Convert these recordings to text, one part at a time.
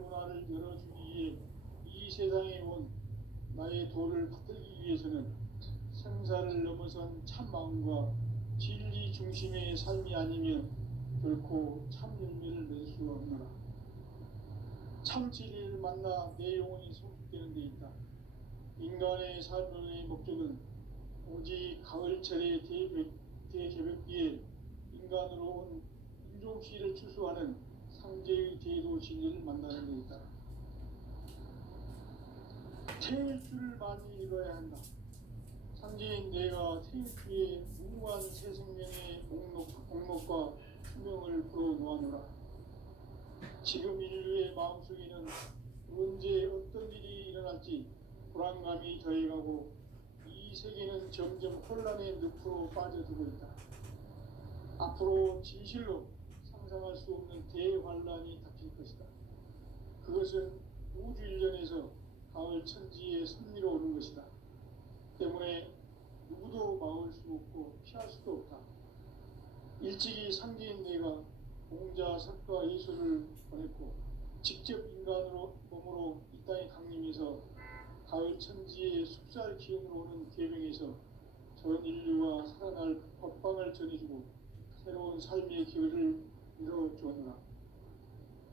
문화를 열어주기 위해 이 세상에 온 나의 도를 받들기 위해서는 생사를 넘어선 참마음과 진리 중심의 삶이 아니면 결코 참 열매를 맺을 수가 없노라. 참 진리를 만나 내 영혼이 성숙되는 데 있다. 인간의 삶의 목적은 오직 가을철의 대개벽기에 인간으로 온 인종시를 추수하는 상제의 제도 진리를 만나는 데 있다. 태일주를 많이 읽어야 한다. 상제인 내가 태일주의 무궁한 새 생명의 목록과 수명을 풀어놓아노라. 지금 인류의 마음속에는 언제 어떤 일이 일어날지 불안감이 더해가고 이 세계는 점점 혼란의 늪으로 빠져들고 있다. 앞으로 진실로 상상할 수 없는 대환란이 닥칠 것이다. 그것은 우주 일련에서 가을 천지의 섭리로 오는 것이다. 때문에 누구도 막을 수 없고 피할 수도 없다. 일찍이 상제인 내가 공자, 석가, 예수를 보냈고 직접 인간으로 몸으로 이 땅에 강림해서 가을 천지의 숲살 기운으로 오는 계명에서 전 인류와 살아날 법방을 전해주고 새로운 삶의 길을 이뤄주었노라.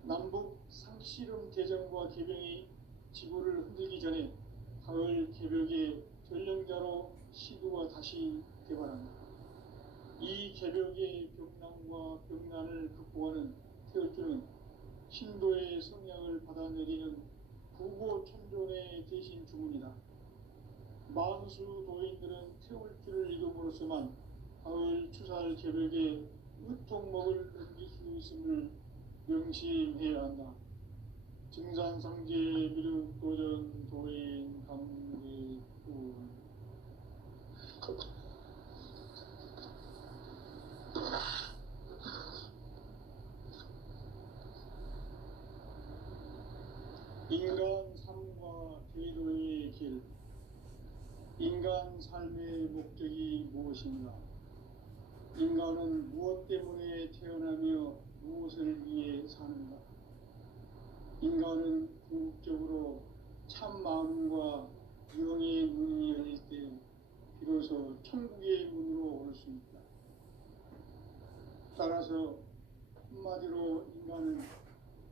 남북 상씨름 대전과 계명이 지구를 흔들기 전에 가을 개벽의 전령자로 시구가 다시 개발한다. 이 개벽의 병난과 병난을 극복하는 태울주는 신도의 성향을 받아내리는 부고천존의 대신 주문이다. 만수 도인들은 태울주를 읽음으로써만 가을 추살 개벽의 으통목을 넘길 수 있음을 명심해야 한다. 증산상제 미륵도전 도인 강제군 인간 삶과 제도의 길. 인간 삶의 목적이 무엇인가? 인간은 무엇 때문에 태어나며 무엇을 위해 사는가? 인간은 궁극적으로 참 마음과 영의 문이 열릴 때 비로소 천국의 문으로 올 수 있다. 따라서 한마디로 인간은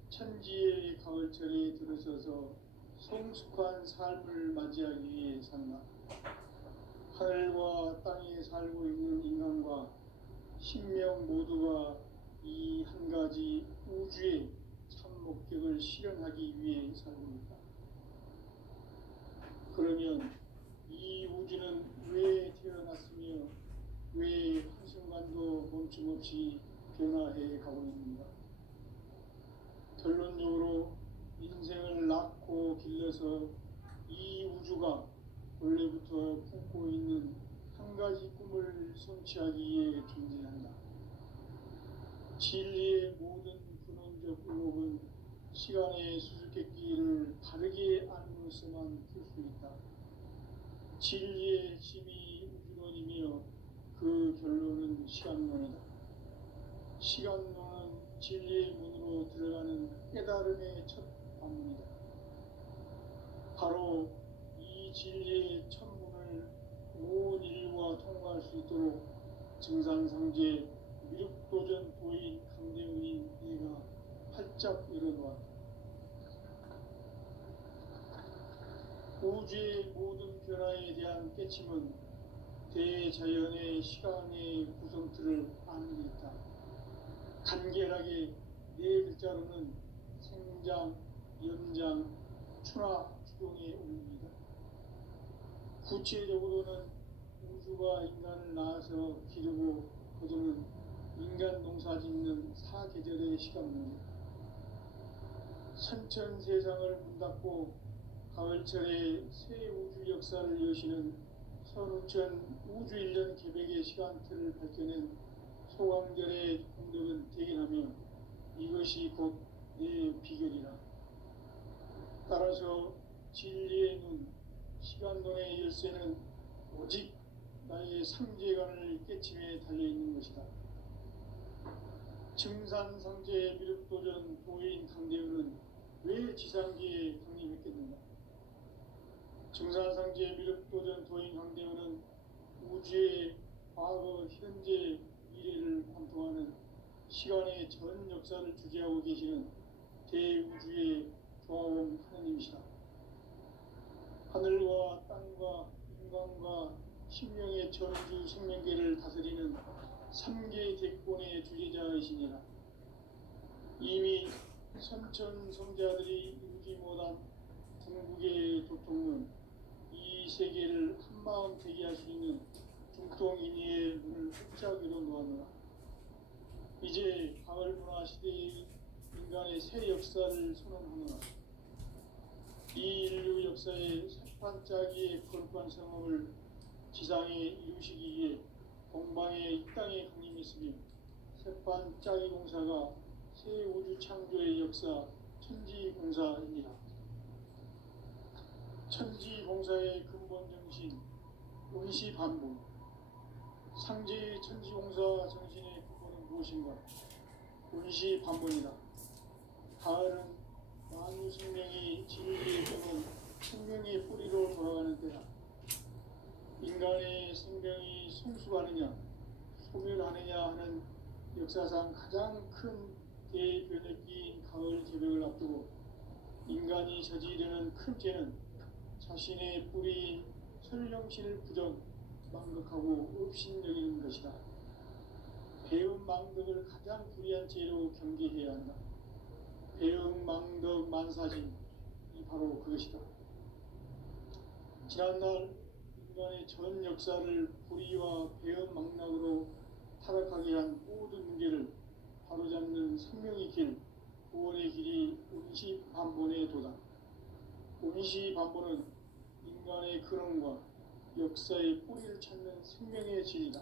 천지의 가을철에 들어서서 성숙한 삶을 맞이하기 위해 산다. 하늘과 땅에 살고 있는 인간과 신명 모두가 이 한 가지 우주의 참 목적을 실현하기 위해 살고 있다. 그러면 이 우주는 왜 태어났으며 왜 한순간도 멈춤없이 변화해 가고 있는가? 결론적으로 인생을 낳고 길러서 이 우주가 원래부터 품고 있는 한 가지 꿈을 성취하기 위해 존재한다. 진리의 모든 근원적 의혹은 시간의 수수께끼를 바르게 알므로써만 풀 수 있다. 진리의 핵심이 우주론이며 그 결론은 시간론이다. 시간론은 진리의 문으로 들어가는 깨달음의 첫 관문이다. 바로 이 진리의 첫 문을 온 인류가 통과할 수 있도록 증산상제 미륵도전 도인 강대훈인 내가 활짝 열어놓았다. 우주의 모든 변화에 대한 깨침은 대자연의 시간의 구성틀을 아는 데 있다. 간결하게 네 글자로는 생장, 연장, 추나 추동의 원리이다. 구체적으로는 우주가 인간을 낳아서 기르고 거두는 인간 농사 짓는 사계절의 시간 문제. 선천 세상을 문 닫고 가을철에 새 우주 역사를 여시는 선우천 우주 1년 개벽의 시간틀을 밝혀낸 소강절의 공덕은 대견하며 이것이 곧 내 비결이라. 따라서 진리의 눈, 시간론의 열쇠는 오직 나의 상제관을 깨침에 달려있는 것이다. 증산상제 미륵도전 도인 강대훈은 왜 우주의 과거, 현재, 미래를 관통하는 시간의 전 역사를 주재하고 계시는 대우주의 조화원 하느님이시다. 하늘과 땅과 인간과 신명의 전주 생명계를 다스리는 삼계 대권의 주재자이시니라. 이미 선천성자들이 이루지 못한 궁극의 도통은 이 세계를 한마음 되게 할 수 있는 중통인의의 문을 활짝 열어놓았노라. 이제 가을 문화 시대의 인간의 새 역사를 선언하노라. 이 인류 역사의 새반짝이의 거룩한 성험을 지상에 이루시기 위해 동방의 이 땅에 강림했으며 새반짝이 공사가 새 우주 창조의 역사 천지공사입니다. 천지공사의 근본 정신 원시반복. 상제의 천지공사 정신의 근본은 무엇인가? 원시반복이다. 가을은 만유 생명이 진리의 근원 생명의 뿌리로 돌아가는 때다. 인간의 생명이 성숙하느냐 소멸하느냐 하는 역사상 가장 큰 대변혁기인 가을 개벽을 앞두고 인간이 저지르는 큰 죄는 자신의 뿌리인 설령신을 부정 망극하고 업신여기는 것이다. 배은망덕을 가장 불의한 죄로 경계해야 한다. 배은망덕 만사진이 바로 그것이다. 지난날 인간의 전 역사를 불의와 배은망락으로 타락하게 한 모든 문제를 바로잡는 생명의 길, 구원의 길이 원시반본의 도다. 원시반본은 인간의 근원과 역사의 뿌리를 찾는 생명의 진리다.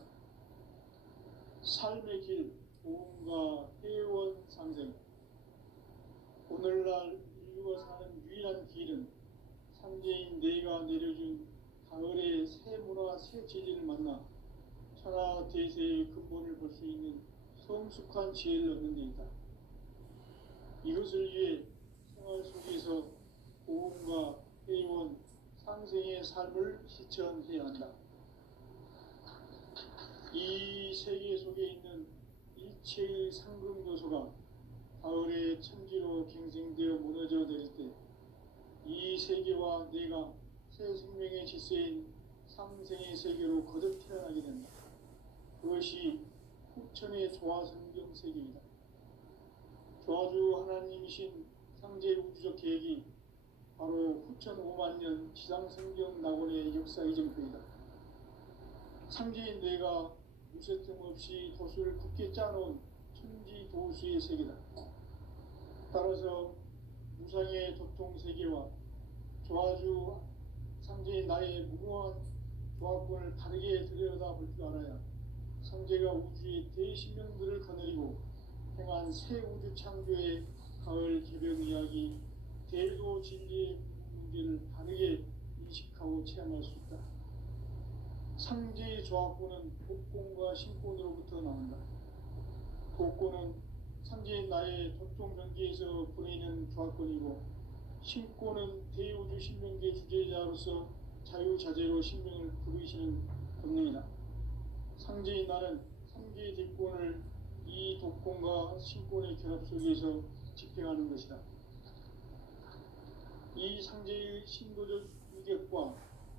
삶의 길, 보험과 회원 상생. 오늘날 인류가 사는 유일한 길은 삼재인 내가 내려준 가을의 새 문화, 새 진리를 만나 천하 대세의 근본을 볼 수 있는 성숙한 지혜를 얻는 데 있다. 이것을 위해 생활 속에서 보험과 회원, 상생의 삶을 실천해야 한다. 이 세계 속에 있는 일체의 상금 요소가 가을의 천지로 갱생되어 무너져 내릴 때 이 세계와 내가 새 생명의 질서인 상생의 세계로 거듭 태어나게 된다. 그것이 후천의 조화성경 세계이다. 조화주 하나님이신 상제 우주적 계획이 바로 후천 5만 년 지상성경 낙원의 역사 이정표이다. 상제인 내가 무쇠틈 없이 도수를 굳게 짜놓은 천지 도수의 세계다. 따라서 무상의 도통 세계와 조화주 상제인 나의 무궁한 조화권을 바르게 들여다볼 줄 알아야 상제가 우주의 대신명들을 거느리고 행한 새 우주 창조의 가을 개벽 이야기, 대도 진리의 문제를 바르게 인식하고 체험할 수 있다. 상제의 조화권은 복권과 신권으로부터 나온다. 복권은 상제인 나의 도통 경계에서 보내는 조화권이고, 신권은 대우주 신명계 주제자로서 자유자재로 신명을 부르시는 권능이다. 상제인 나는 상제의 대권을 이 독권과 신권의 결합 속에서 집행하는 것이다. 이 상제의 신도적 유격과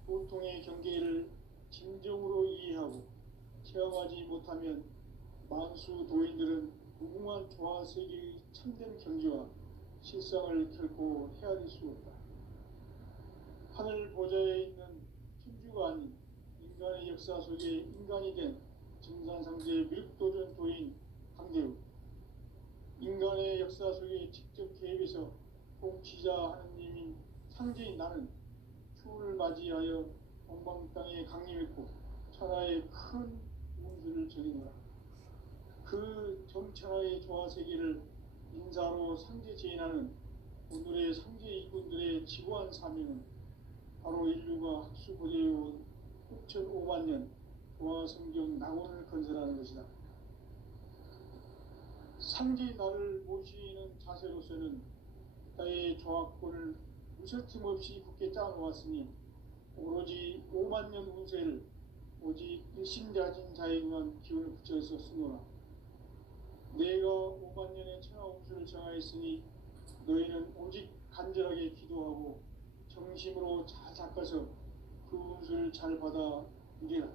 보통의 경계를 진정으로 이해하고 체험하지 못하면 만수 도인들은 무궁한 조화 세계의 참된 경지와 실상을 결코 헤아릴 수 없다. 하늘 보좌에 있는 천주가 아닌 인간의 역사 속에 인간이 된 증산상제의 밀도전 도인 강대우, 인간의 역사 속에 직접 개입해서 통치자 하느님인 상제인 나는 추후를 맞이하여 동방 땅에 강림했고 천하의 큰 운수를 전해노라. 그 정천하의 조화 세계를 인사로 상제 제인하는 오늘의 상제 이군들의 지고한 사명은 바로 인류가 학수고대해온 후천 5만 년 조화 성경 낙원을 건설하는 것이다. 상제 나를 모시는 자세로서는 나의 조화권을 무쇠틈 없이 굳게 짜놓았으니 오로지 5만 년 운세를 오직 일심가진 자에게만 기운을 붙여서 쓰노라. 내가 5만 년의 천하홍수를 정하였으니 너희는 오직 간절하게 기도하고 정심으로 잘 닦아서 그 운수를 잘 받아 누리라.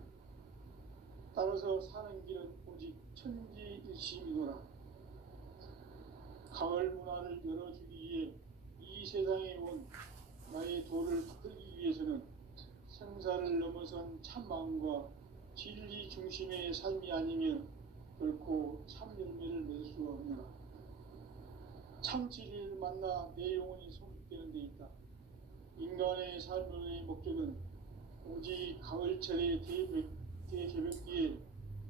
따라서 사는 길은 오직 천지일심이노라. 가을 문화를 열어주기 위해 이 세상에 온 나의 도를 받들기 위해서는 생사를 넘어선 참 마음과 진리 중심의 삶이 아니면 결코 참 열매를 맺을 수가 없노라. 참 진리를 만나 내 영혼이 성숙되는 데 있다. 인간의 삶의 목적은 오직 가을철의 대개벽기에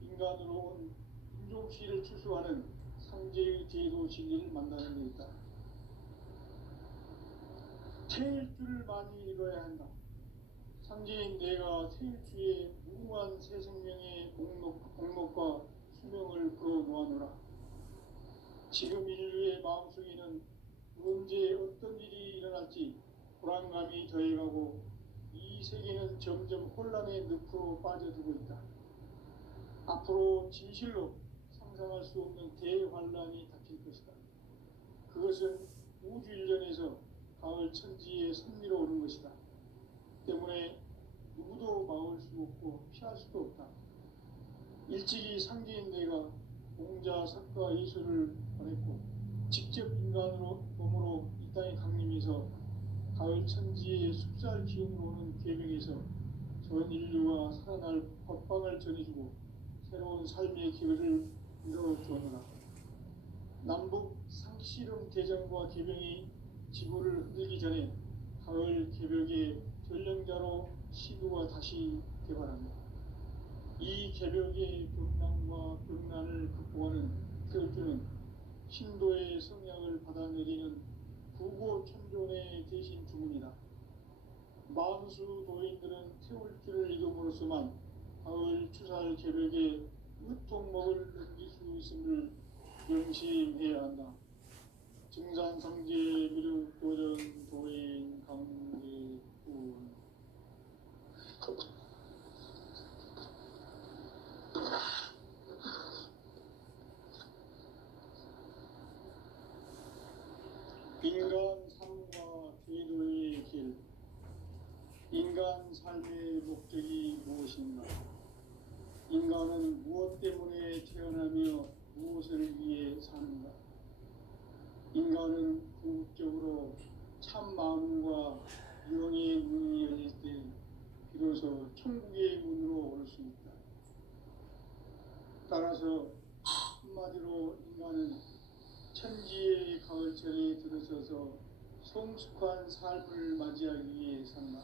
인간으로 온 인종시를 추수하는 상제의 제도 진리를 만나는 데 있다. 태일주를 많이 읽어야 한다. 상제인 내가 태일주에 무궁한 새 생명의 공목과 수명을 걸어놓아노라. 지금 인류의 마음속에는 언제 어떤 일이 일어날지 불안감이 더해가고 이 세계는 점점 혼란의 늪으로 빠져들고 있다. 앞으로 진실로 상상할 수 없는 대환란이 닥칠 것이다. 그것은 우주 일련에서 가을 천지에 선미로 오는 것이다. 때문에 누구도 막을 수 없고 피할 수도 없다. 일찍이 상제인 내가 공자, 석가, 예수를 보냈고 직접 인간으로 몸으로 이 땅에 강림해서 가을 천지의 숲살 기운으로 오는 계명에서 전 인류가 살아날 법방을 전해주고 새로운 삶의 기회를 열어주었노라. 남북 상씨름 대전과 계명이 지구를 흔들기 전에 가을 개벽의 전령자로 시도가 다시 개발합니다. 이 개벽의 병난과 병난을 극복하는 태울주는 신도의 성약을 받아내리는 구고천존의 대신 주문이다. 만수 도인들은 태울주를 읽음으로써만 가을 추살 개벽의 으통목을 넘길 수 있음을 명심해야 한다. 증산상제 미륵도전 도인 강제군 인간 삶과 제도의 길. 인간 삶의 목적이 무엇인가? 인간은 무엇 때문에 태어나며 무엇을 위해 사는가? 인간은 궁극적으로 참 마음과 영의 문이 열릴 때 비로소 천국의 문으로 올 수 있다. 따라서 한마디로 인간은 천지의 가을철에 들어서서 성숙한 삶을 맞이하기 위해 산다.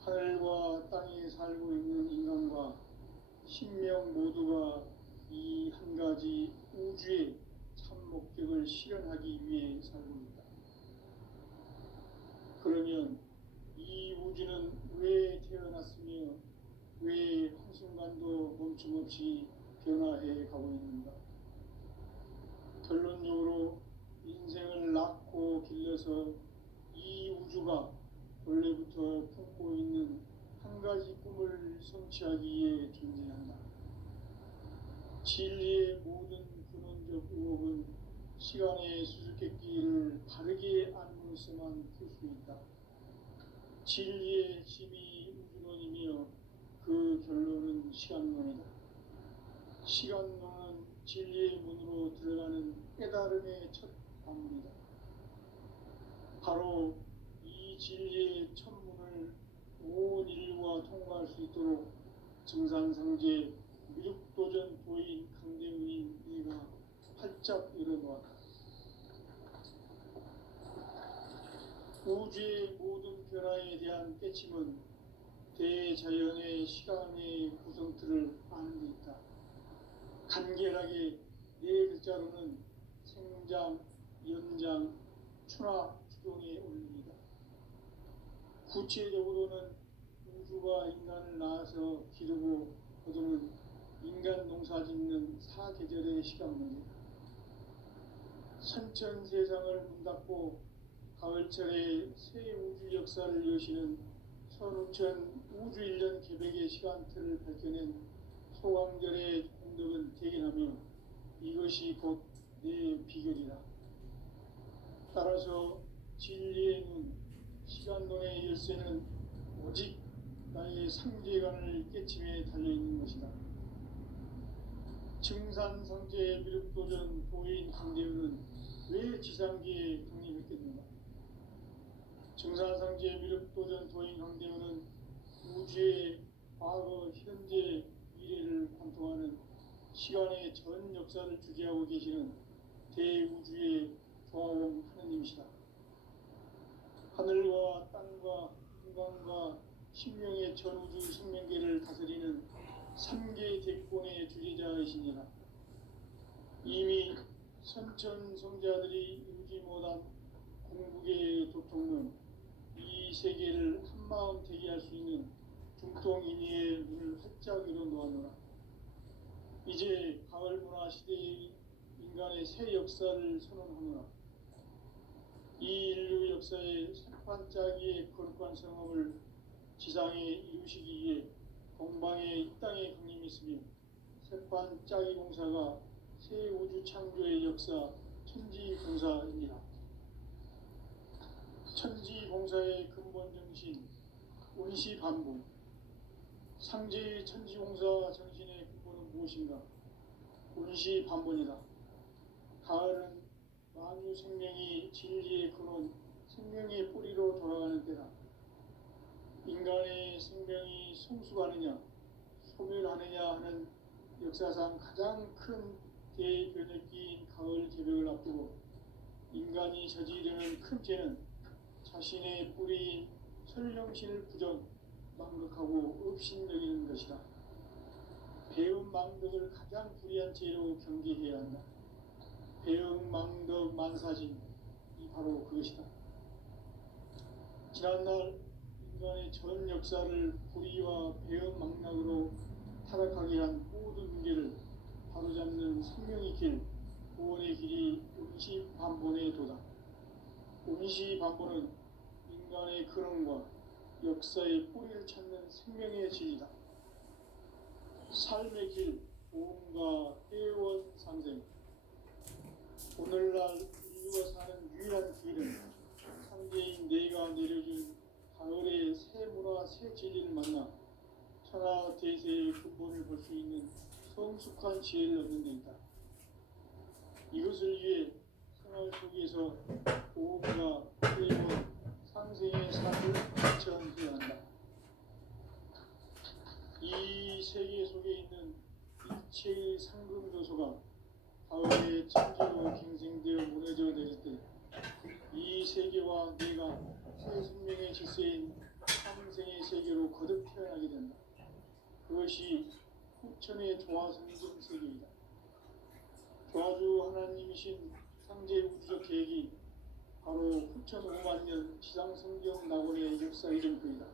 하늘과 땅에 살고 있는 인간과 신명 모두가 이 한 가지 우주의 참 목적을 실현하기 위해 살고 있다. 그러면 이 우주는 왜 태어났으며 왜 한순간도 멈춤없이 변화해 가고 있는가? 결론적으로 인생을 낳고 길러서 이 우주가 원래부터 품고 있는 한 가지 꿈을 성취하기 위해 존재한다. 진리의 모든 근원적 의혹은 시간의 수수께끼를 바르게 알므로서만 풀 수 있다. 진리의 핵심이 우주론이며 그 결론은 시간론이다. 시간론은 진리의 문으로 들어가는 깨달음의 첫 관문이다. 바로 이 진리의 첫 문을 온 인류가 통과할 수 있도록 증산상제 미륵도전 도인 강대우인 이가 활짝 열어놓았다. 우주의 모든 변화에 대한 깨침은 대자연의 시간의 구성틀을 아는 데 있다. 간결하게 네 글자로는 생장, 연장, 추나 추동의 원리이다. 구체적으로는 우주가 인간을 낳아서 기르고 거두는 인간 농사 짓는 사계절의 시간 문제다. 선천 세상을 문 닫고 가을철에 새 우주 역사를 여시는 천우천 우주일년 계백의 시간틀을 밝혀낸 소강절의 공덕은 대견하며 이것이 곧 내 비결이다. 따라서 진리의 눈, 시간론의 열쇠는 오직 나의 상제관을 깨침에 달려있는 것이다. 증산상제 미륵도전 도인 강대우는 왜 지상계에 강림했겠는가? 증산상제 미륵도전 도인 강대우는 우주의 과거, 현재, 미래를 관통하는 시간의 전 역사를 주재하고 계시는 대우주의 조화원 하느님이시다. 하늘과 땅과 인간과 신명의 전우주 생명계를 다스리는 3개 대권의 주재자이시니라. 이미 선천성자들이 이루지 못한 공국의 도통론, 이 세계를 한마음 되게 할 수 있는 중통인의의 문을 활짝 열어 놓았노라. 이제 가을 문화 시대의 인간의 새 역사를 선언하노라. 이 인류 역사의 새판짜기의 거룩한 성업을 지상에 이루시기 위해 동방의 이 땅에 강림했으며 새판짜기 공사가 새 우주 창조의 역사 천지공사입니다. 천지공사의 근본 정신 운시반복. 상제의 천지공사 정신의 근본은 무엇인가? 운시반본이다. 가을은 만유 생명이 진리의 근원, 생명의 뿌리로 돌아가는 때다. 인간의 생명이 성숙하느냐, 소멸하느냐 하는 역사상 가장 큰 대변혁기인 가을 개벽을 앞두고 인간이 저지르는 큰 죄는 자신의 뿌리인 설령신을 부정, 망극하고 업신여기는 것이다. 배움 망덕을 가장 불의한 죄로 경계해야 한다. 배움 망덕 만사진, 이 바로 그것이다. 지난날 인간의 전 역사를 불의와 배움 망락으로 타락하게 한 모든 문제를 바로잡는 생명의 길, 구원의 길이 운시반본의 도다. 운시반본은 인간의 근원과 역사의 뿌리를 찾는 생명의 진리다. 삶의 길, 보험과 회원 상생. 오늘날 인류가 사는 유일한 길은 상제인 내가 내려준 가을의 새 문화, 새 진리를 만나 천하 대세의 근본을 볼 수 있는 성숙한 지혜를 얻는 데 있다. 이것을 위해 생활 속에서 보험과 회원, 상생의 삶을 실천해야 한다. 이 세계 속에 있는 일체의 상금조소가 가을의 천지로 갱생되어 무너져 내릴 때 이 세계와 내가 새 생명의 질서인 상생의 세계로 거듭 태어나게 된다. 그것이 후천의 조화성금 세계이다. 조화주 하나님이신 상제 우주적 계획이 바로 후천 5만 년 지상성경 낙원의 역사 이전표이다.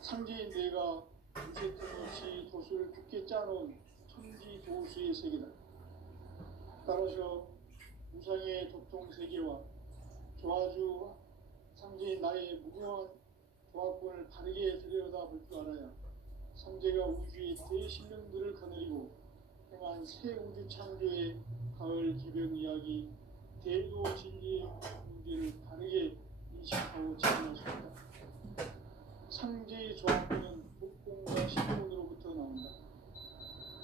상제인 내가 무쇠 틈없이 도수를 깊게 짜놓은 천지 도수의 세계다. 따라서 우상의 도통 세계와 조화주 상제인 나의 무궁한 조화권을 바르게 들여다볼 줄 알아야 상제가 우주의 대신령들을 거느리고 행한 새 우주 창조의 가을 기병 이야기, 대도 진리의 문제를 바르게 인식하고 진행할 수 있다. 상제의 조화권은 복권과 신권으로부터 나온다.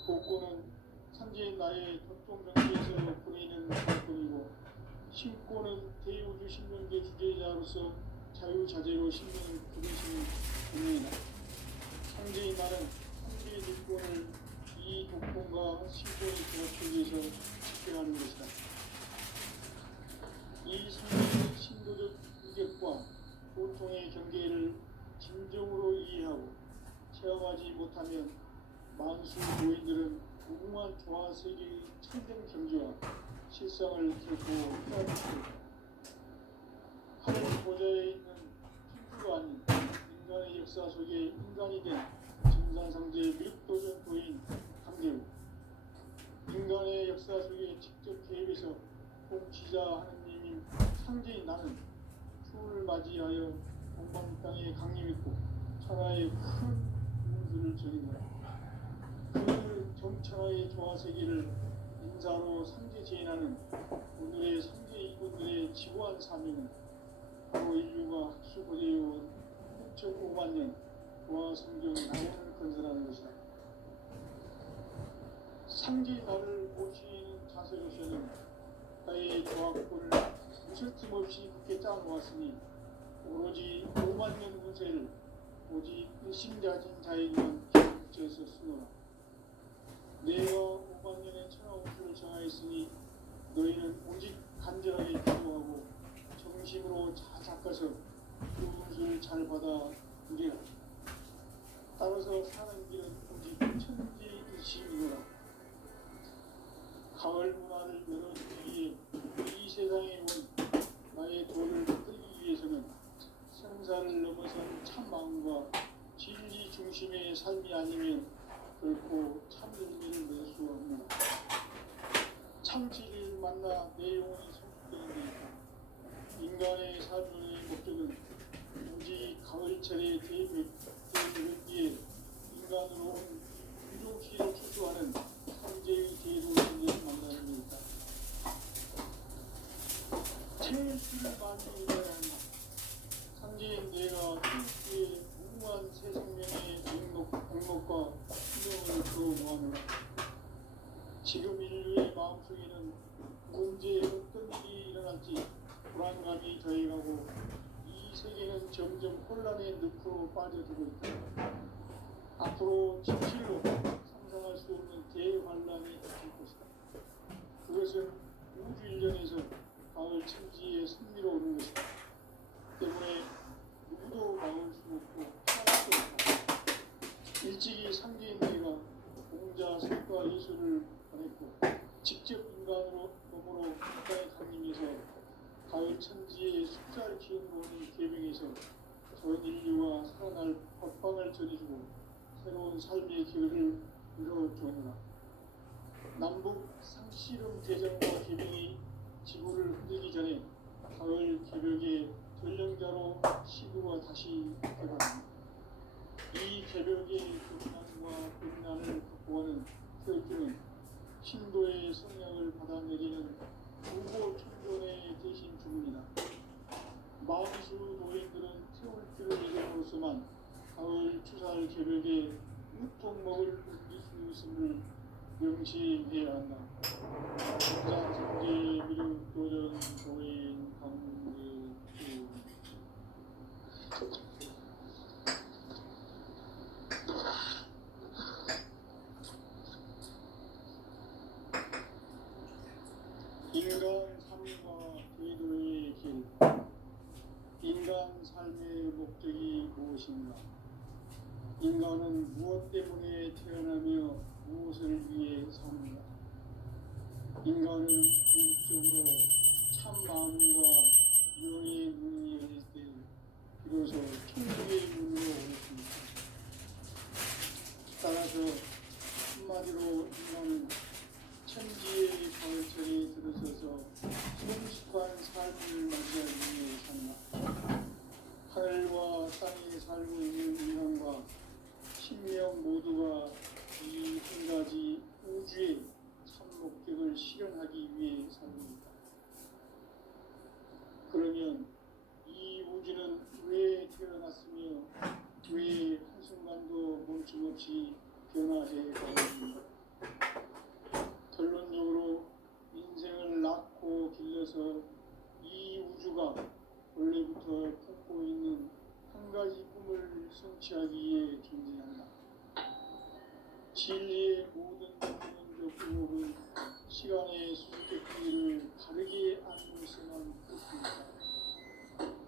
복권은 상제인 나의 도통 정치에서 보내는 조화권이고, 신권은 대우주 신명계 주제자로서 자유자재로 신명을 부르시는 권능이다. 상제인 나는 상제의 일권을 이 독권과 신권의 조합을 위해서 집행하는 것이다. 이 상제의 신도적 인격과 보통의 경계를 진정으로 이해하고 체험하지 못하면 만수 고인들은 무궁한 조화 세계의 참된 경지와 실상을 결코 헤아릴 수 있다. 하늘 보좌에 있는 천주가 아닌 인간의 역사 속에 인간이 된 증산상제 미륵도전 도인 강대우. 인간의 역사 속에 직접 개입해서 통치자 하느님인 상제인 나는 추을 맞이하여 동방 땅에 강림했고 천하의 큰 문수를 전인다. 그 정천하의 조화세계를 인사로 삼계제인하는 오늘의 삼계 이군들의 지고한 사명은 바로 인류가 학수고대해온 6.5만 년 조화성경 나원을 건설하는 것이다. 삼계 나를 모시는 자세로서는 나의 조합권을 무설팀 없이 굳게 짜놓았으니 오로지 5만 년 운세를 오직 일심가진 자에게만 붙여서 쓰노라. 내가 5만 년의 천하운수를 정하였으니 너희는 오직 간절하게 기도하고 정심으로 잘 닦아서 그 운수를 잘 받아 누리라. 따라서 사는 길은 오직 천지 일심이노라. 가을 문화를 열어주기 위해 이 세상에 온 나의 도를 붙들기 위해서는 생사를 넘어선 참 마음과 진리 중심의 삶이 아니면 결코 참 의미를 낼 수 없는 참 진리를 만나 내 영혼이 성숙되는 데 있다. 인간의 삶의 목적은 오직 가을철의 대백기에 인간으로 온 유종시를 추수하는 삼재의 대도를 만나는 데 있다. 태일수를 만들어야 한다. 삼재인 내가 태일수의 무궁한 새 생명의 공목과 수명을 그어모아노라. 지금 인류의 마음속에는 언제 어떤 일이 일어날지 불안감이 더해가고 이 세계는 점점 혼란의 늪으로 빠져들고 있다. 앞으로 진실로 상상할 수 없는 대환란이 닥칠 것이다. 그것은 우주 일련에서 가을 천지에 승리로오는 것이다. 때문에 누구도 막을 수 없고 피할 수 없다. 일찍이 삼계인 내가 공자 석과 예수를 보냈고 직접 인간으로 몸으로 국가에 강림해서 가을 천지에 숫자를 키우는 계명에서 전 인류와 살아날 법방을 전해주고 새로운 삶의 길을 열어주느라. 남북 상씨름 대전과 계명이 지구를 흔들기 전에 가을 개벽의 전령자로 시구가 다시 개발합니다. 이 개벽의 극난과 극난을 극복하는 태극기는 신도의 성령을 받아내리는 부고 충전의 대신 주문이다. 마음수 노인들은 태울기를 이름으로서만 가을 추살 개벽에 무통 먹을 옮길 수 있음을 명시해야 한다. 자성제 미륵 도전 도인 강대 인간 삶과 대도의 길. 인간 삶의 목적이 무엇인가? 인간은 무엇 때문에 태어나며 무엇을 위해 사는가? 인간은 궁극적으로 참 마음과 영의 문이 열릴 때 비로소 천국의 문으로 오겠습니다. 따라서 한마디로 인간은 천지의 가을철에 들어서서 성숙한 삶을 맞이하기 위해 산다. 하늘과 땅에 살고 있는 인간과 신명 모두가 이 한 가지 우주의 참 목적을 실현하기 위해 삽니다. 그러면 이 우주는 왜 태어났으며 왜 한순간도 멈춤없이 변화해 가는가? 결론적으로 인생을 낳고 길러서 이 우주가 원래부터 품고 있는 한 가지 꿈을 성취하기 위해 존재한다. 진리의 모든 근원적 의혹은 시간의 수수께끼를 바르게 알고서만 그렇습니다.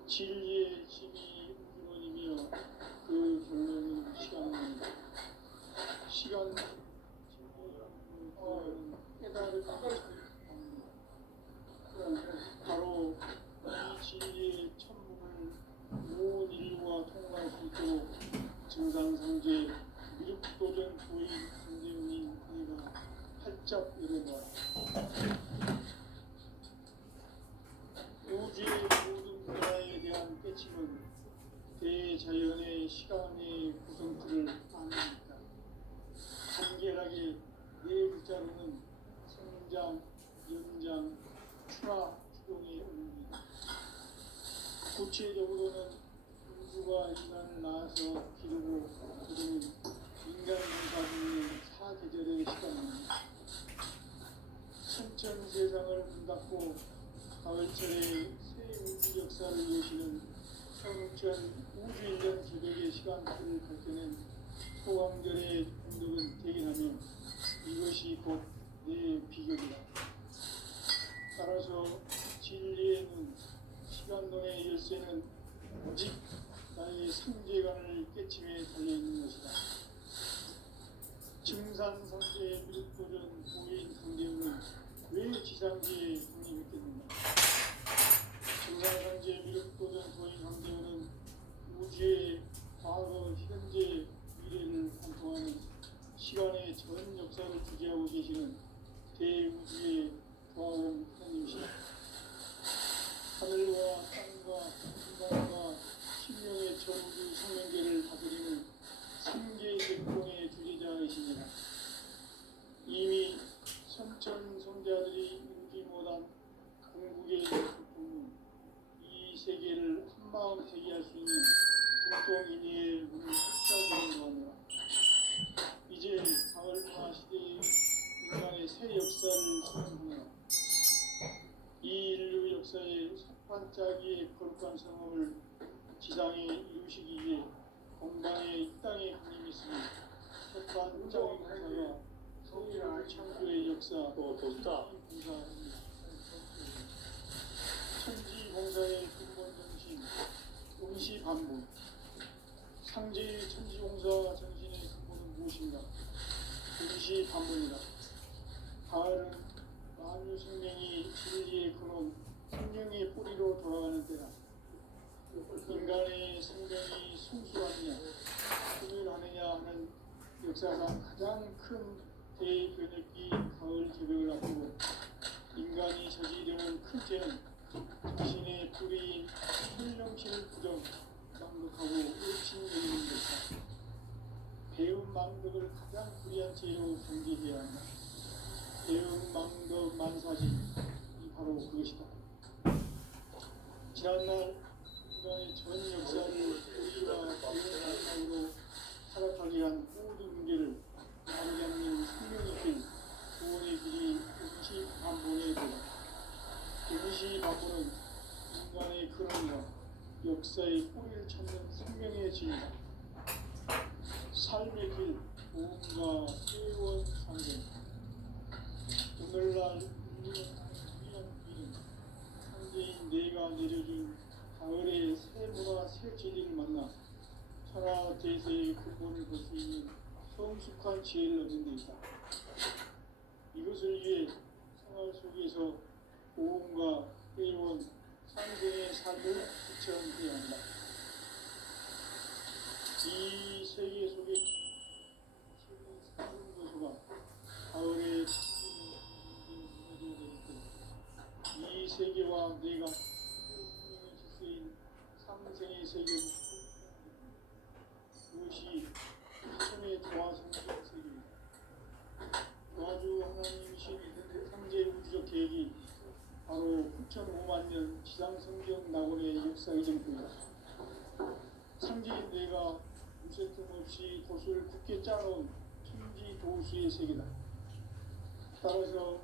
진리의 힘이 우주론이며 그 결론은 시간입니다. 시간 깨달음을 찾습니다. 바로 이 진리의 천문을 온 인류가 통과할 수 있도록 증상상제 미륵도전 도인 선생님 그이가 활짝 열어놓았다. 우주의 모든 문화에 대한 자연의 시간의 구성틀을 아닙니까? 간결하게 네 글자로는 성장, 연장, 출하, 추동의 의미입니다. 구체적으로는 인구가 인간을 낳아서 기르고 그들은 인간을 가지는 사계절의 시간입니다. 천천 세상을 문 닫고 가을철에 새 우주 역사를 여시는 성천 우주일년 개벽의 시간표를 갈 때는 소강절의 공덕은 대견하며 이것이 곧 내 비결이다. 따라서 진리의 눈, 시간론의 열쇠는 오직 나의 상제관을 깨침에 달려있는 것이다. 증산상제의 미륵도전 고인 강대우는 왜 지상제에 독립했겠는가? 증산상제의 미륵도전 고인 강대우는 우주의 과거, 현재, 미래를 관통하는 시간의 전 역사를 주재하고 계시는 대우주의 조화원 하나님이시다. 하늘과 땅과 인간과 신명의 전우주 성명계를 다스리는 삼계 백종의 주제자이십니다. 이미 선천 성자들이 인기 못한 궁극의 국뽕은 이 세계를 한마음 대기할 수 있는 국뽕인의의 문을 확장하는 겁니다. 이제 가을마 시대의 인간의 새 역사를 선언하며 이 인류 역사의 반짝이의 거룩한 성업을 지상에 이루시기 위해 공방에 이 땅에 강림이 있으니 첫 반짝이 공사가 성경 창조의 역사 공사입니다. 천지 공사의 근본 정신 응시 반복. 상제의 천지 공사 정신의 근본은 무엇인가? 응시 반복이다. 가을은 만유 생명이 진리의 근원, 생명의 뿌리로 돌아가는 때다. 인간의 생명이 성수하느냐, 분열하느냐 하는 역사상 가장 큰 대변혁기 가을 개벽을 앞두고 인간이 저지르는 큰 죄는 자신의 뿌리인 혈령신을 부정, 망극하고 의심여기는 것이다. 배운 망덕을 가장 불의한 죄로 경계해야 한다. 배운 망덕 만사지, 이 바로 그것이다. 지난날 인간의 전 역사를 우리와 배운 만상으로 타락하게 한 모든 문제를 다루지 않는 생명의 길, 구원의 길이 임시 반본의 도다. 임시 반본은 인간의 근원과 역사의 뿌리를 찾는 생명의 진리다. 삶의 길, 보험과 회원 상생. 오늘날 인류는 위한 길은 상제인 내가 내려준 가을의 새 문화 새 진리를 만나 천하 대세의 근본을 볼 수 있는 성숙한 지혜를 얻은 데 있다. 이것을 위해 생활 속에서 보험과 회원 상생의 삶을 실천해야 한다. 이 세계 속에 최근 사문도서가 가을에 이 세계와 내가 생명의 질서인 상생의 세계 그것이 천의 조화성적 세계입니다. 조화주 하나님이신 상제 우주적 계획이 바로 9,500만 년 지상성경 낙원의 역사의 정토이다. 상제인 내가 무쇠 틈 없이 돛을 굳게 짜놓은 천지 도수의 세계다. 따라서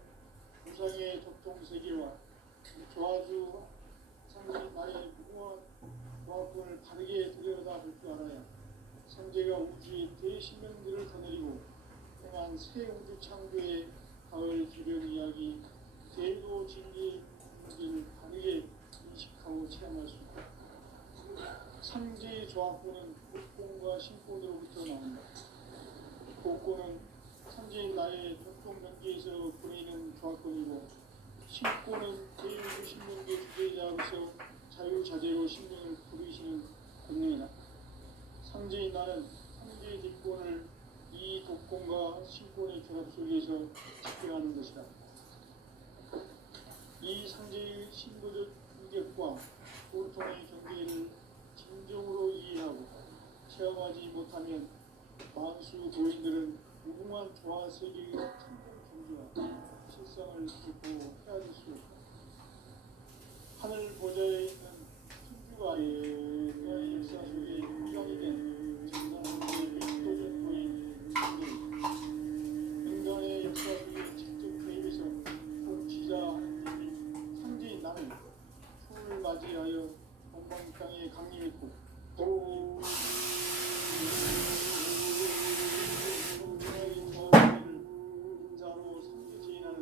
우상의 접종 세계와 조화주 상제인 나의 무궁한 조합권을 바르게 들여다볼 줄 알아야 상제가 우주의 대신명들을 거느리고 행한 새 우주 창조의 가을 개변 이야기 제도 진리의 문제를 바르게 인식하고 체험할 수 있다. 상제의 조합권은 복권과 신권으로부터 나온다. 복권은 상제인 나의 전통 명계에서 보내는 조합권이고 신권은 제2의 신명계 주제자로서 자유자재로 신명을 부르시는 권능이다. 상제인 나는 상제의 뒷권을 이 독권과 신권의 결합 속에서 집행하는 것이다. 이 상제의 신부적 인격과 보통의 경계를 진정으로 이해하고 못하면 만수 도인들은 무궁한 조화 세계의 천공 경주와 실상을 듣고 헤아릴 수 없다. 하늘 보좌에 있는 천주가 인간의 역사 속에 유일하게 된 정상의 백도전 도인 인간의 역사 속에 직접 개입해서 통치자 상제인 나는 추을 맞이하여 동방 땅에 강림했고 천주의 조화를 인자로 상제 제인하는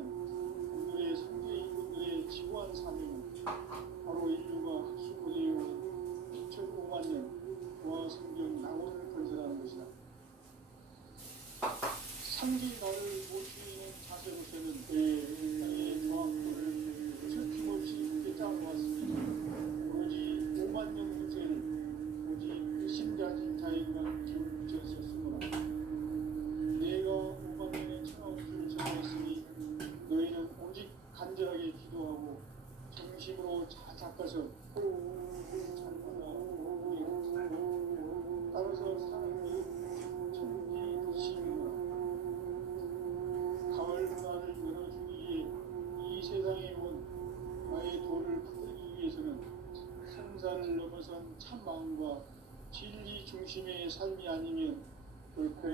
오늘의 상제인 분들의 지구한 사명은 바로 인류가 학수고대해온 2,500만 년 조화 성경 낙원을 건설하는 것이다. 상제인 나를 모시는 자세로서는 땅의 조화를 슬픔없이 꿰짜보았으니 오로지 5만 년 후세를 오직 의심가진 자에게만 기울여졌으므로 내가 5만 년의 천하우주를 전하였으니 너희는 오직 간절하게 기도하고 정심으로 닦아서 따라서 사람이 천지 도시이므로 가을 문화를 열어주기 위해 이 세상에 온 나의 도를 풀기 위해서는 생사를 넘어선 참 마음과 진리 중심의 삶이 아니면 결코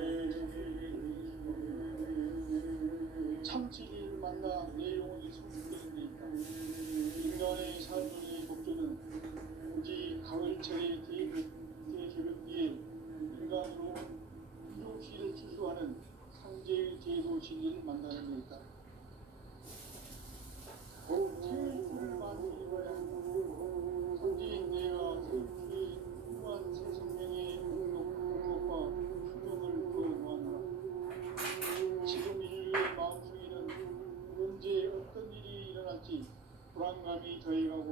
참 진리를 만나 내 영혼이 성숙되는 데 있다. 인간의 삶의 목적은 오직 가을철의 대개벽기에 인간으로 이족시를 추수하는 상제의 제도 진리를 만나는 데 있다. 태일품을 많이 입어야 한다. 상제인 내가 태일품이 무한 새 생명의 공력과 충격을 부어모았노라. 지금 인류의 마음속에는 언제 어떤 일이 일어날지 불안감이 더해가고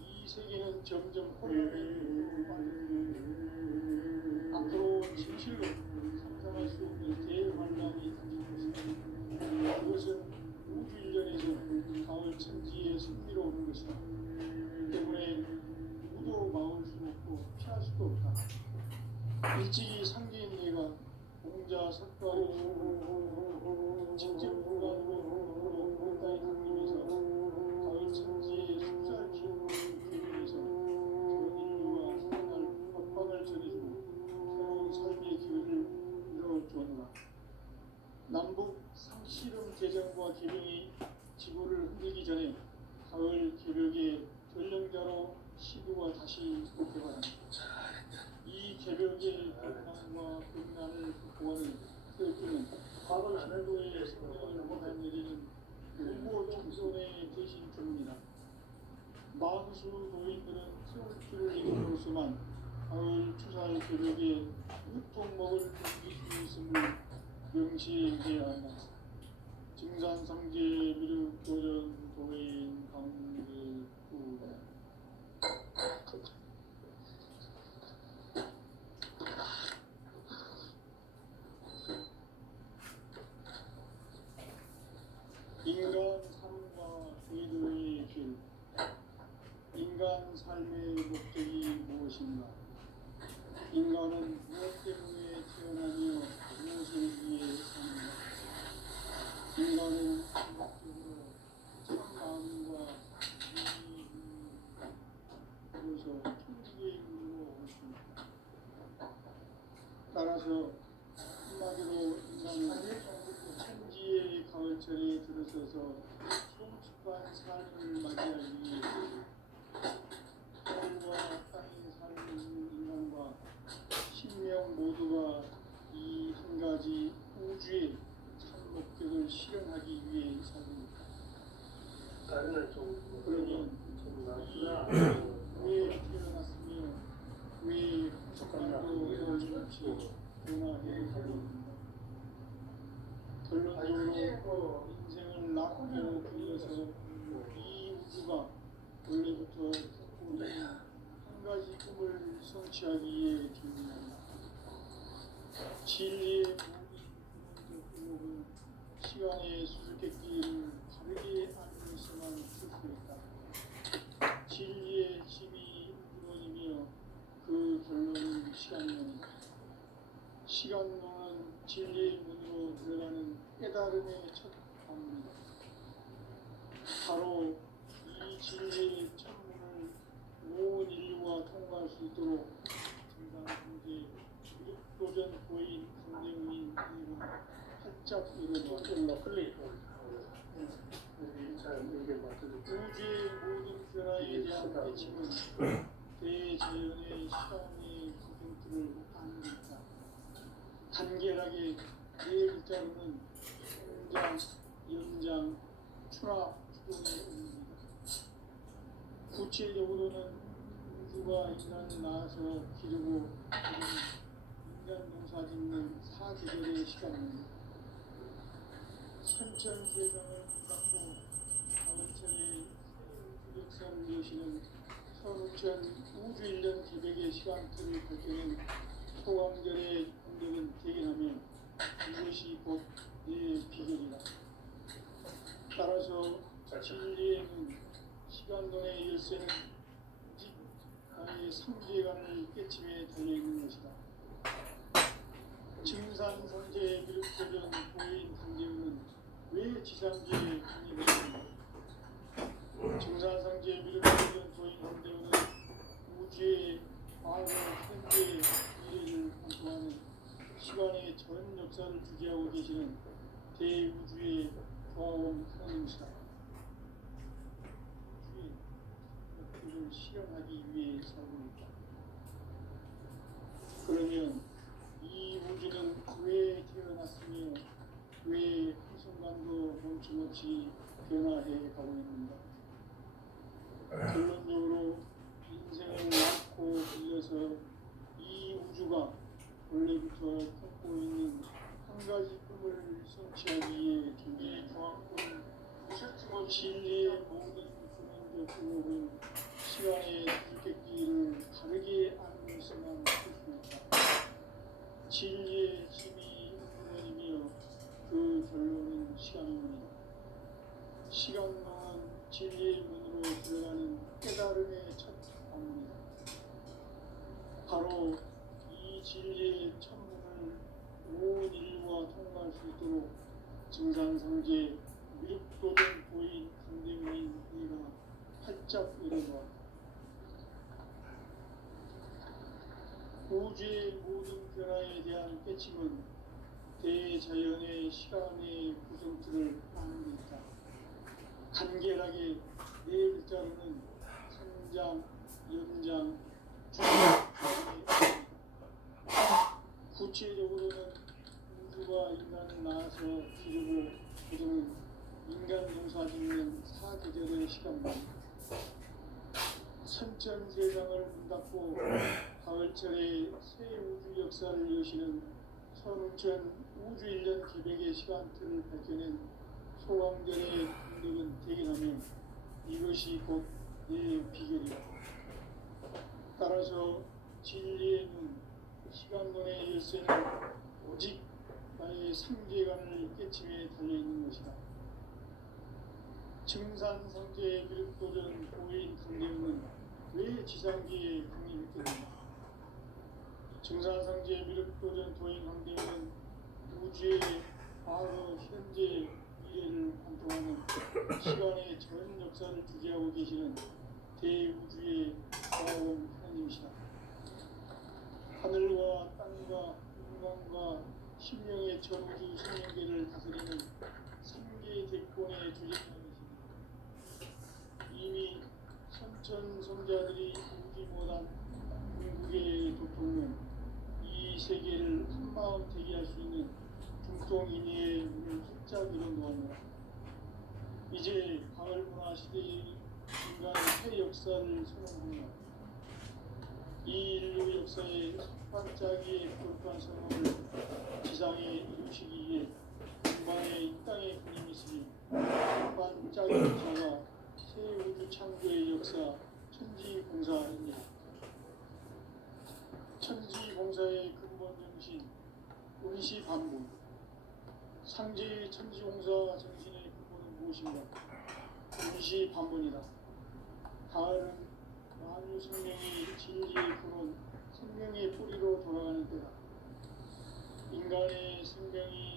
이 세계는 점점 혼란에 빠져들고 앞으로 진실로 상상할 수 없는 대환란이 닥칠 것이다. 그것은 우주 일전에서 가을 천지의 승리로 오는 것이다. 때문에 누구도 막을 수 없고 피할 수도 없다. 일찍이 상제인 내가 공자 석가의 직접 인간으로 공단에 강림해서 가을 천지의 숲살 기운을 위해서 전 인류와 살아날 법방을 전해주고 새로운 삶의 기회를 이뤄주었노라. 남북 상실험 개정과 개병이 지구를 흔들기 전에 가을 개벽의 전령자로 시도가 다시 복귀하다. 이 개벽의 고난과 극난을 극복하는 태극기는 신도의 생명을 원한 내리는 일보 총선의 대신 중입니다. 만수 도인들은 태극기를 이름으로서만 가을 추살 개벽의 유통먹을 견딜 수 있음을 명시해야 한다. 증산상제 미륵 도전 도인 강대구 인간 삶과 의도의 길. 인간 삶의 목적이 무엇인가? 인간은 무엇 때문에 태어나며 무엇을 위해 사는가? 인간은 궁극적으로 참 마음과 이로서 천국의 이름으로 오십니다. 따라서 한마디로 인간은 천지의 가을철에 들어서서 성숙한 삶을 맞이하기 위해 하늘과 땅에 사는 인간과 신명 모두가 이 한 가지 우주의 참 목적을 실현하기 위해 삽니다. 그러면 왜 태어났으며 왜 한순간도 어김없이 변화해 가는가? 결론적으로 인생을 낳고 길러서 이 우주가 원래부터 꿈꾸는 한 가지 꿈을 성취하기 위해 준비한다. 진리의 모든 근원은 시간의 수수께끼를 바르게 알면서만 풀 수 있다. 진리의 힘이 근원이며 그 결론은 시간이다. 시간론은 진리의 문으로 들어가는 깨달음의 첫 방문이다. 바로 이 진리의 첫 문을 온 인류가 통과할 수 있도록 증상문제 육도전 고인 강대우인 이는 활짝 일어나 우주의 모든 변화에 대한 깨침은 대자연의 시간의 구분틀을 아는 것이다. 간결하게 네 글자로는 성장, 연장, 추락, 추동의 의미입니다. 구체적으로는 우주가 인간을 낳아서 기르고 인간 농사 짓는 사계절의 시간입니다. 천천세상을 닦고 가을철의 우주 역사를 여시는 서울천 우주 1년 개백의 시간틀을 밝혀낸 소강절의 공덕은 대견하며 이것이 곧 내 비결이다. 따라서 진리에는 시간론의 열쇠는 오직 나의 상제감을 깨침에 달려있는 것이다. 증산성제의 미륵도전 고인 강제우는 왜 지상계에 강림했는가? 증산성제의 미륵도전 고인 강제우는 우주의 과거, 현재, 미래를 관통하는 시간의 전 역사를 주재하고 계시는 대우주의 조화원 하나님이시다. 우주의 역사를 실현하기 위해 살고 있다. 그러면 이 우주는 왜 태어났으며 왜 한순간도 멈춤없이 변화해 가고 있는가? 결론적으로 인생을 낳고 빌려서 이 우주가 원래부터 품고 있는 한 가지 꿈을 성취하기 위해 준비해 주었고 진리의 모든 구원적 의혹은 시간의 수수께끼를 다르게 아는 것에만 풀 수 있다. 진리의 힘이 구원이며 그 결론은 시간론이다. 시간론은 진리의 문으로 들어가는 깨달음의 첫 방문이다. 바로 이 진리의 첫 문을 온 인류가 통과할 수 있도록 증산성제 미륵도전 고인 강대우인 네가 활짝 열어놓았다. 우주의 모든 변화에 대한 깨침은 대자연의 시간의 구성틀을 아는 데 있다. 간결하게 네 글자로는 성장, 연장, 추락, 구체적으로는 우주가 인간을 낳아서 기르고 기르는 인간 농사 짓는 사계절의 시간입니다. 천천세상을 문 닫고 가을철의 새 우주 역사를 여시는 서울천 우주 1년 개백의 시간틀을 밝혀낸 소강절의 공덕은 대견하며 이것이 곧 내 비결이다. 따라서 진리의 문, 시간론의 열쇠는 오직 나의 상제감을 깨침에 달려있는 것이다. 증산성제의 미륵도전 고인 강대우는 왜 지상계에 강림했겠는가? 증산성제의 미륵도전 고인 강대우는 우주의 과거, 현재, 미래를 관통하는 시간의 전 역사를 주재하고 계시는 대우주의 과원 하나님이시다. 하늘과 땅과 인간과 심령의 전우주 생명계를 다스리는 3개 대권의 주제자이십니다. 이미 선천성자들이 울지 못한 궁극의 도통은 이 세계를 한마음 되게 할 수 있는 중통인의의 문을 활짝 열어놓았노라. 이제 가을 문화 시대의 인간의 새 역사를 선언합니다. 이 인류 역사의 반짝이의 거룩한 선언을 지상에 이루시기 위해 공방에 이 땅에 군림이시니 반짝이 역사가 새 우주 창조의 역사 천지봉사입니다. 천지봉사의 근본 정신 원시반복. 상제의 천지봉사 정신의 근본은 무엇인가? 원시반복이다. 가을은 만유 생명이 진리의 근원, 생명의 뿌리로 돌아가는 때다. 안에 생명이